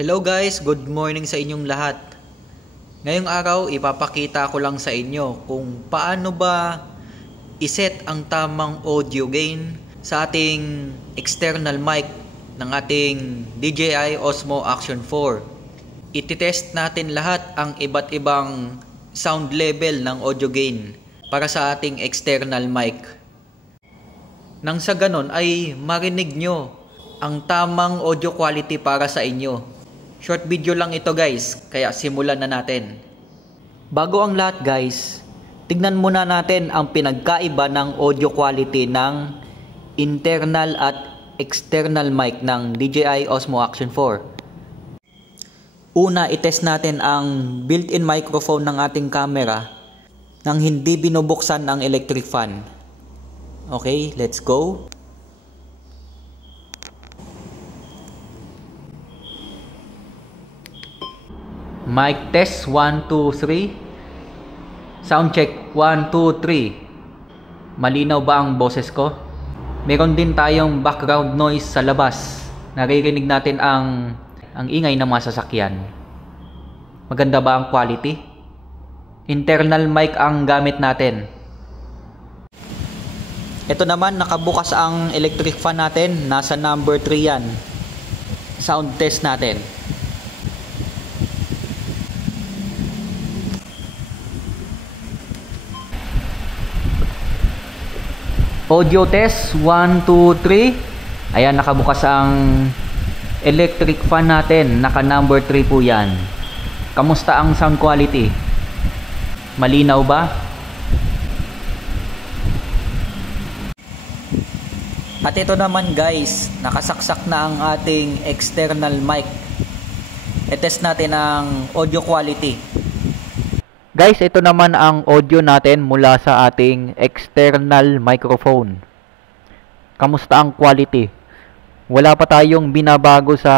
Hello guys, good morning sa inyong lahat. Ngayong araw, ipapakita ko lang sa inyo kung paano ba iset ang tamang audio gain sa ating external mic ng ating DJI Osmo Action 4. Ititest natin lahat ang iba't ibang sound level ng audio gain para sa ating external mic. Nang sa ganon ay marinig nyo ang tamang audio quality para sa inyo. Short video lang ito guys, kaya simulan na natin. Bago ang lahat guys, tignan muna natin ang pinagkaiba ng audio quality ng internal at external mic ng DJI Osmo Action 4. Una, itest natin ang built-in microphone ng ating camera nang hindi binubuksan ang electric fan. Okay, let's go. Mic test 1, 2, 3. Sound check 1, 2, 3. Malinaw ba ang boses ko? Meron din tayong background noise sa labas. Naririnig natin ang ingay ng mga sasakyan. Maganda ba ang quality? Internal mic ang gamit natin. Ito naman, nakabukas ang electric fan natin. Nasa number 3 yan. Sound test natin. Audio test 1, 2, 3. Ayan, nakabukas ang electric fan natin. Naka number 3 po yan. Kamusta ang sound quality? Malinaw ba? At ito naman guys, nakasaksak na ang ating external mic. I-test natin ang audio quality. Guys, ito naman ang audio natin mula sa ating external microphone. Kamusta ang quality? Wala pa tayong binabago sa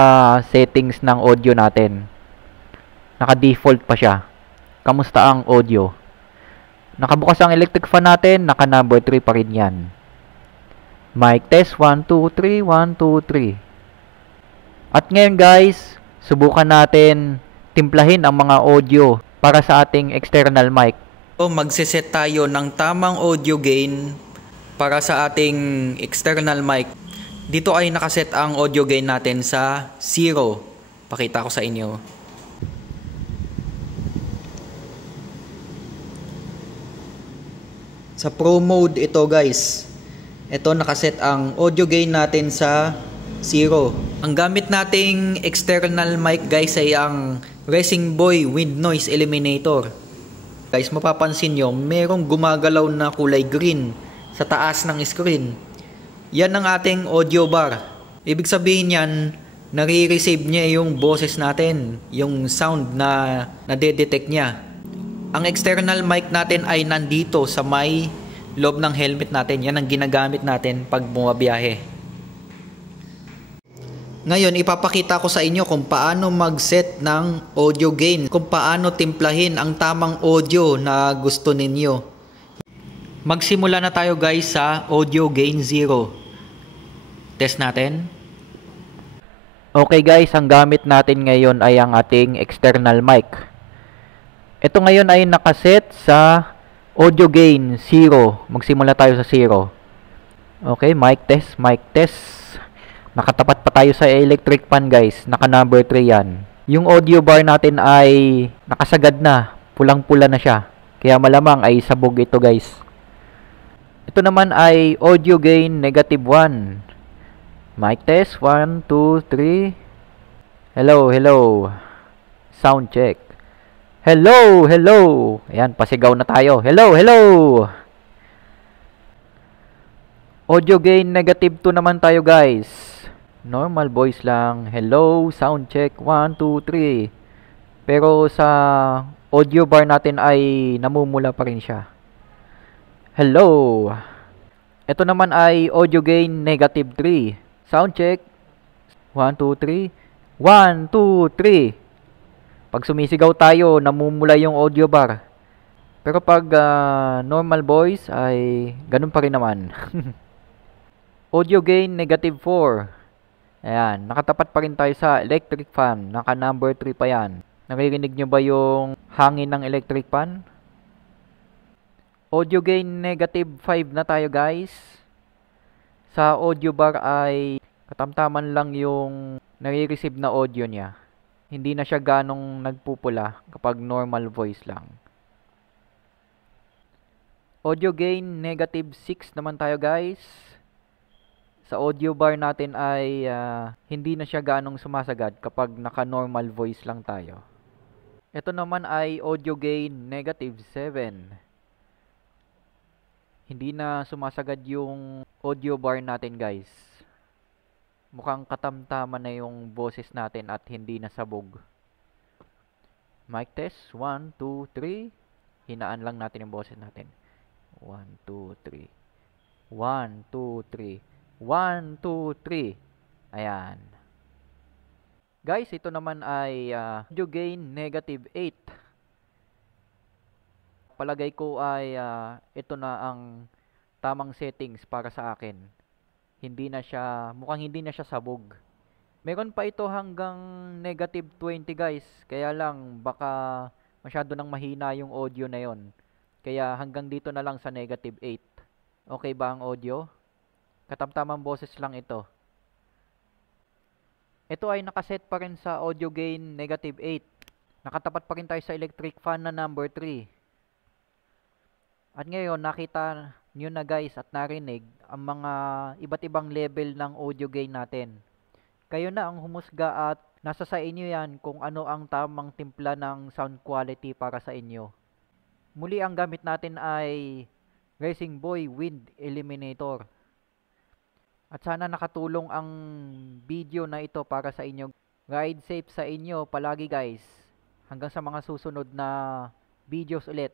settings ng audio natin. Naka-default pa siya. Kamusta ang audio? Nakabukas ang electric fan natin, naka number 3 pa rin yan. Mic test 1, 2, 3, 1, 2, 3. At ngayon guys, subukan natin timplahin ang mga audio para sa ating external mic. So, magsiset tayo ng tamang audio gain para sa ating external mic. Dito ay nakaset ang audio gain natin sa 0. Pakita ko sa inyo. Sa Pro mode ito guys. Ito nakaset ang audio gain natin sa 0. Ang gamit nating external mic guys ay ang Racing Boy Wind Noise Eliminator. Guys, mapapansin nyo, merong gumagalaw na kulay green sa taas ng screen. Yan ang ating audio bar. Ibig sabihin yan, nare-receive niya yung boses natin, yung sound na nade-detect niya. Ang external mic natin ay nandito sa may loob ng helmet natin. Yan ang ginagamit natin pag bumabiyahe. Ngayon, ipapakita ko sa inyo kung paano mag-set ng audio gain, kung paano timplahin ang tamang audio na gusto ninyo. Magsimula na tayo guys sa audio gain 0. Test natin. Okay guys, ang gamit natin ngayon ay ang ating external mic. Ito ngayon ay nakaset sa audio gain 0. Magsimula tayo sa 0. Okay, mic test, mic test. Nakatapat pa tayo sa electric fan guys. Naka number 3 yan. Yung audio bar natin ay nakasagad na. Pulang-pula na siya. Kaya malamang ay sabog ito guys. Ito naman ay audio gain negative 1. Mic test 1, 2, 3. Hello, hello. Sound check. Hello, hello. Ayan, pasigaw na tayo. Hello, hello. Audio gain negative 2 naman tayo guys. Normal voice lang. Hello, sound check 1, 2, 3. Pero sa audio bar natin ay namumula pa rin siya. Hello. Ito naman ay audio gain negative 3. Sound check 1, 2, 3. 1, 2, 3. Pag sumisigaw tayo, namumula yung audio bar. Pero pag normal voice ay ganun pa rin naman. Audio gain negative 4. Ayan, nakatapat pa rin tayo sa electric fan. Naka number 3 pa yan. Naririnig nyo ba yung hangin ng electric fan? Audio gain negative 5 na tayo guys. Sa audio bar ay katamtaman lang yung nare-receive na audio niya. Hindi na siya ganong nagpupula kapag normal voice lang. Audio gain negative 6 naman tayo guys. Sa audio bar natin ay hindi na siya ganong sumasagad kapag naka-normal voice lang tayo. Ito naman ay audio gain negative 7. Hindi na sumasagad yung audio bar natin guys. Mukhang katamtaman na yung boses natin at hindi nasabog. Mic test, 1, 2, 3. Hinaan lang natin yung boses natin. 1, 2, 3. 1, 2, 3. 1, 2, 3. Ayan. Guys, ito naman ay audio gain negative 8. Palagay ko ay ito na ang tamang settings para sa akin. Mukhang hindi na siya sabog. Meron pa ito hanggang negative 20 guys. Kaya lang baka masyado nang mahina yung audio na yon. Kaya hanggang dito na lang sa negative 8. Okay ba ang audio? Katamtamang boses lang ito. Ito ay nakaset pa rin sa audio gain negative 8. Nakatapat pa rin tayo sa electric fan na number 3. At ngayon nakita nyo na guys at narinig ang mga iba't ibang level ng audio gain natin. Kayo na ang humusga at nasa sa inyo yan kung ano ang tamang timpla ng sound quality para sa inyo. Muli ang gamit natin ay Racing Boy Wind Eliminator. At sana nakatulong ang video na ito para sa inyo. Ride safe sa inyo palagi guys. Hanggang sa mga susunod na videos ulit.